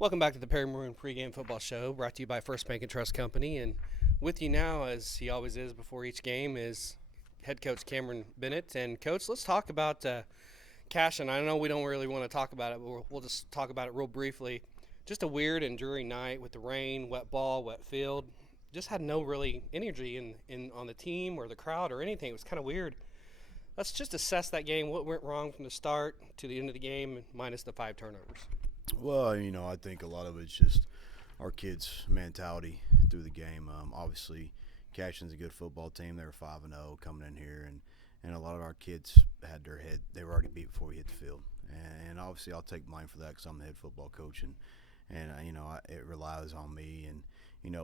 Welcome back to the Perry Maroon pregame football show, brought to you by First Bank and Trust Company. And with you now, as he always is before each game, is head coach Cameron Bennett. And coach, let's talk about Cashin. I know we don't really want to talk about it, but we'll just talk about it real briefly. Just a weird and dreary night with the rain, wet ball, wet field. Just had no really energy in on the team or the crowd or anything. It was kind of weird. Let's just assess that game. What went wrong from the start to the end of the game, minus the 5 turnovers? Well, I think a lot of it's just our kids' mentality through the game. Obviously, Cashin's a good football team. They were 5-0 coming in here, and a lot of our kids had their head. They were already beat before we hit the field. And obviously, I'll take blame for that because I'm the head football coach, and it relies on me. And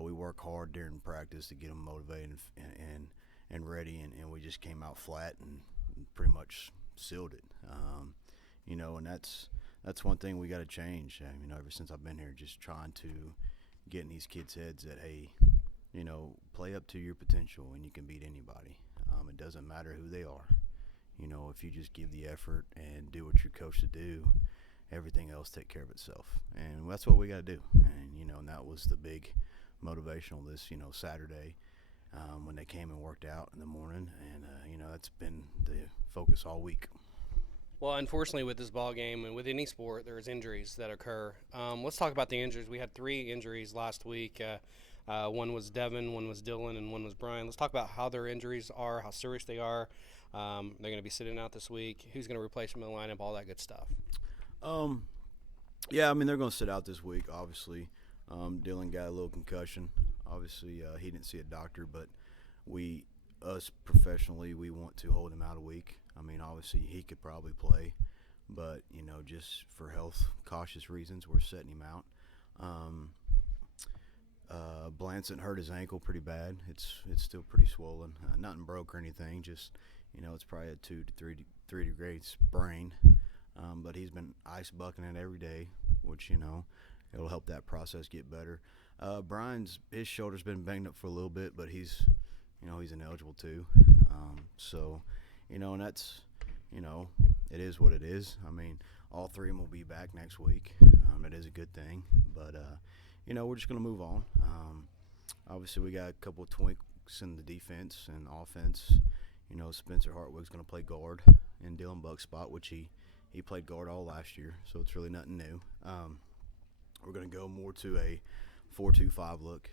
we work hard during practice to get them motivated and ready, and we just came out flat and pretty much sealed it. And that's one thing we got to change. Ever since I've been here, just trying to get in these kids' heads that, hey, play up to your potential and you can beat anybody. It doesn't matter who they are. If you just give the effort and do what you're coached to do, everything else take care of itself. And that's what we got to do. And that was the big motivational this, Saturday when they came and worked out in the morning. And, that's been the focus all week. Well, unfortunately, with this ball game and with any sport, there's injuries that occur. Let's talk about the injuries. We had 3 injuries last week. One was Devin, one was Dylan, and one was Brian. Let's talk about how their injuries are, how serious they are. They're going to be sitting out this week. Who's going to replace them in the lineup? All that good stuff. Yeah, they're going to sit out this week. Obviously, Dylan got a little concussion. Obviously, he didn't see a doctor, but us professionally, we want to hold him out a week. Obviously, he could probably play, but, just for health cautious reasons, we're setting him out. Blanson hurt his ankle pretty bad. It's still pretty swollen. Nothing broke or anything, just, it's probably a 2 to 3 degree sprain. But he's been ice bucking it every day, which, it'll help that process get better. Brian's, his shoulder's been banged up for a little bit, but he's ineligible too. And that's, it is what it is. All 3 of them will be back next week. It is a good thing, but, we're just going to move on. Obviously, we got a couple of tweaks in the defense and offense. Spencer Hartwig's going to play guard in Dylan Buck's spot, which he played guard all last year, so it's really nothing new. We're going to go more to a 4-2-5 look.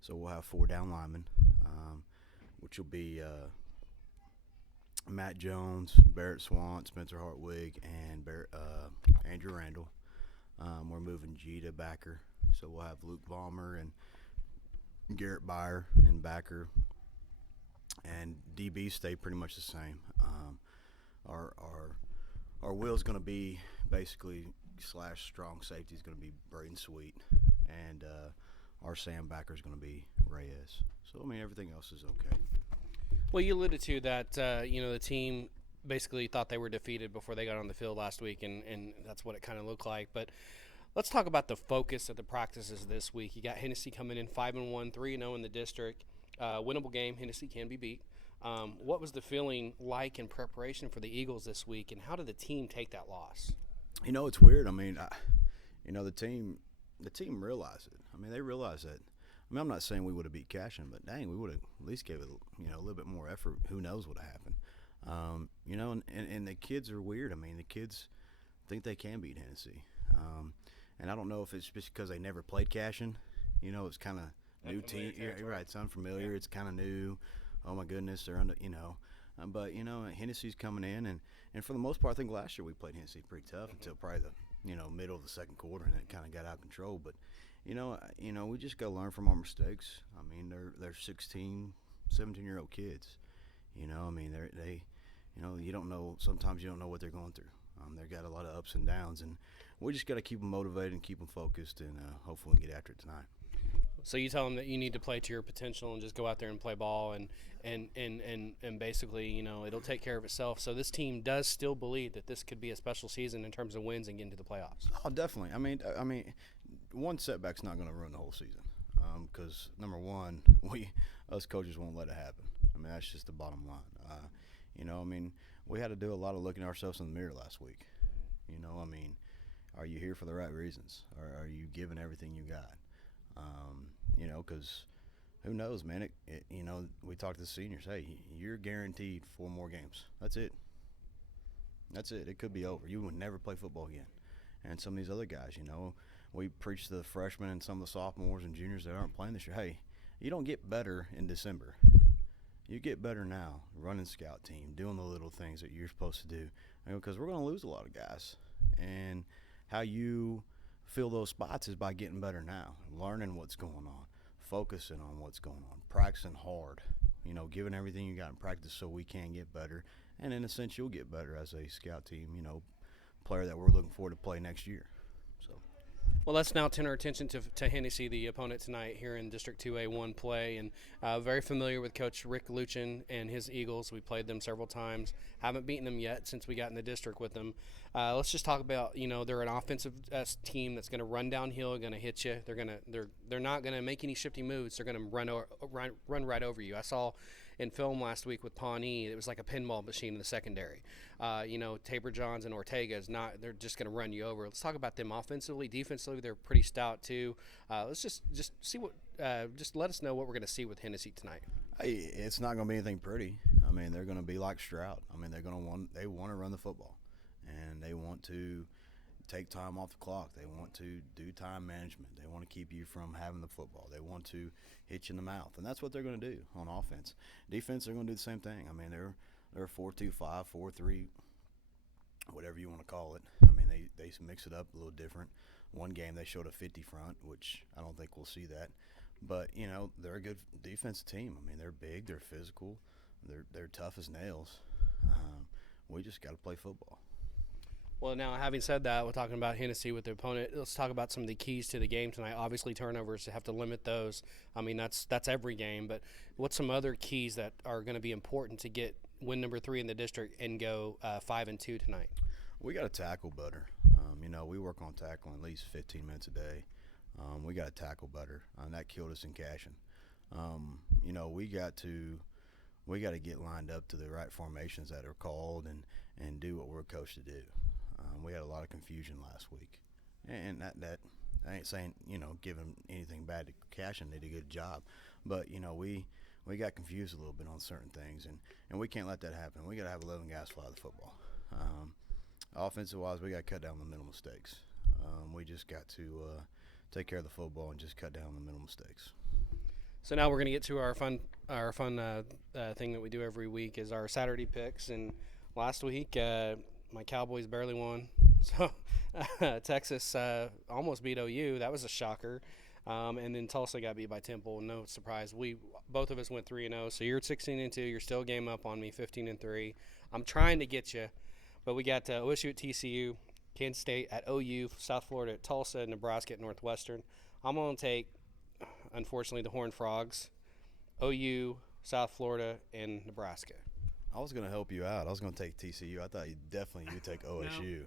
So we'll have 4 down linemen, which will be Matt Jones, Barrett Swan, Spencer Hartwig, and Andrew Randall. We're moving G to backer, so we'll have Luke Ballmer and Garrett Byer in backer, and DB stay pretty much the same. Our wheel's going to be basically / strong safety is going to be Braden Sweet, and our Sam backer is going to be Reyes. So everything else is okay. Well, you alluded to that, the team basically thought they were defeated before they got on the field last week, and that's what it kind of looked like. But let's talk about the focus of the practices this week. You got Hennessey coming in 5-1, 3-0 in the district. Winnable game. Hennessey can be beat. What was the feeling like in preparation for the Eagles this week, and how did the team take that loss? It's weird. The team realized it. They realized that. I'm not saying we would have beat Cashin, but dang, we would have at least gave it, a little bit more effort. Who knows what happened? And the kids are weird. The kids think they can beat Hennessey. And I don't know if it's just because they never played Cashin. It's kind of new team. You're right. It's unfamiliar. Yeah. It's kind of new. Oh my goodness, they're under. But Hennessy's coming in, and for the most part, I think last year we played Hennessey pretty tough until probably the middle of the second quarter, and it kind of got out of control. But we just got to learn from our mistakes. They're 16, 17-year-old kids. They you don't know. Sometimes you don't know what they're going through. They've got a lot of ups and downs, and we just got to keep them motivated and keep them focused, and hopefully we can get after it tonight. So you tell them that you need to play to your potential and just go out there and play ball, and basically, it'll take care of itself. So this team does still believe that this could be a special season in terms of wins and getting to the playoffs. Oh, definitely. One setback's not going to ruin the whole season. Because number one, us coaches won't let it happen. That's just the bottom line. We had to do a lot of looking at ourselves in the mirror last week. are you here for the right reasons? Are you giving everything you got? Because who knows, man? We talked to the seniors. Hey, you're guaranteed 4 more games. That's it. That's it. It could be over. You would never play football again. And some of these other guys, we preach to the freshmen and some of the sophomores and juniors that aren't playing this year. Hey, you don't get better in December. You get better now, running scout team, doing the little things that you're supposed to do. Because we're going to lose a lot of guys. And how you fill those spots is by getting better now, learning what's going on, focusing on what's going on, practicing hard, giving everything you got in practice so we can get better. And in a sense, you'll get better as a scout team, player that we're looking forward to play next year. So. Well, let's now turn our attention to Hennessey, the opponent tonight here in District 2A1 play. And very familiar with Coach Rick Luchin and his Eagles. We played them several times. Haven't beaten them yet since we got in the district with them. Let's just talk about, they're an offensive team that's going to run downhill, going to hit you. They're not going to make any shifty moves. They're going to run right over you. I saw in film last week with Pawnee, it was like a pinball machine in the secondary. Tabor Johns and Ortega's not, they're just going to run you over. Let's talk about them offensively. Defensively, they're pretty stout too. Let's just see just let us know what we're going to see with Hennessey tonight. Hey, it's not going to be anything pretty. They're going to be like Stroud. They want to run the football, and they want to take time off the clock. They want to do time management. They want to keep you from having the football. They want to hit you in the mouth, and that's what they're going to do on offense. Defense, they're going to do the same thing. They're 4-2-5, 4-3, whatever you want to call it. They mix it up a little different. One game they showed a 50 front, which I don't think we'll see that. But they're a good defensive team. They're big, they're physical, they're tough as nails. We just got to play football. Well, now, having said that, we're talking about Hennessey with the opponent. Let's talk about some of the keys to the game tonight. Obviously, turnovers, have to limit those. That's every game. But what's some other keys that are going to be important to get win number 3 in the district and go 5-2 tonight? We got to tackle better. We work on tackling at least 15 minutes a day. We got to tackle better. That killed us in Cashion. We got to get lined up to the right formations that are called and do what we're coached to do. We had a lot of confusion last week, and that I ain't saying giving anything bad to Cashion. They did a good job, but we got confused a little bit on certain things, and we can't let that happen. We got to have 11 guys fly the football. Offensive wise, we got to cut down the middle mistakes. We just got to take care of the football and just cut down the middle mistakes. So now we're going to get to our fun thing that we do every week is our Saturday picks. And last week, my Cowboys barely won. So Texas almost beat OU. That was a shocker. And then Tulsa got beat by Temple. No surprise. Both of us went 3-0. So you're 16-2. You're still game up on me, 15-3. I'm trying to get you, but we got OSU at TCU, Kansas State at OU, South Florida at Tulsa, Nebraska at Northwestern. I'm going to take, unfortunately, the Horned Frogs, OU, South Florida, and Nebraska. I was going to help you out. I was going to take TCU. I thought you'd take OSU.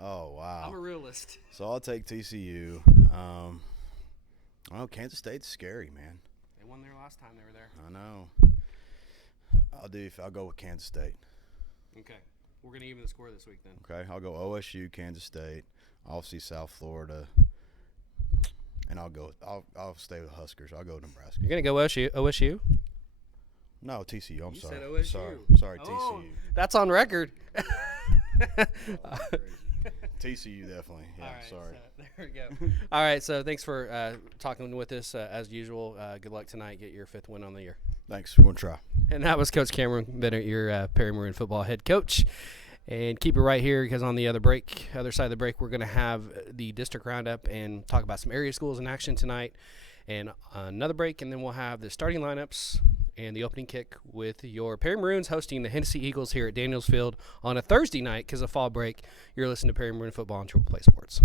No, oh, wow. I'm a realist. So I'll take TCU. Kansas State's scary, man. They won there last time they were there. I know. I'll go with Kansas State. Okay. We're going to even the score this week then. Okay. I'll go OSU, Kansas State, obviously South Florida, and I'll stay with Huskers. I'll go Nebraska. You're going to go OSU? No, TCU. I'm sorry. You said OSU. Sorry, TCU. That's on record. TCU definitely. Yeah, all right, sorry. So there we go. All right, so thanks for talking with us as usual. Good luck tonight. Get your 5th win on the year. Thanks. We're going to try. And that was Coach Cameron Bennett, your Perry Maroon football head coach. And keep it right here because on the other side of the break, we're going to have the district roundup and talk about some area schools in action tonight. And another break, and then we'll have the starting lineups and the opening kick with your Perry Maroons hosting the Hennessey Eagles here at Daniels Field on a Thursday night because of fall break. You're listening to Perry Maroon Football on Triple Play Sports.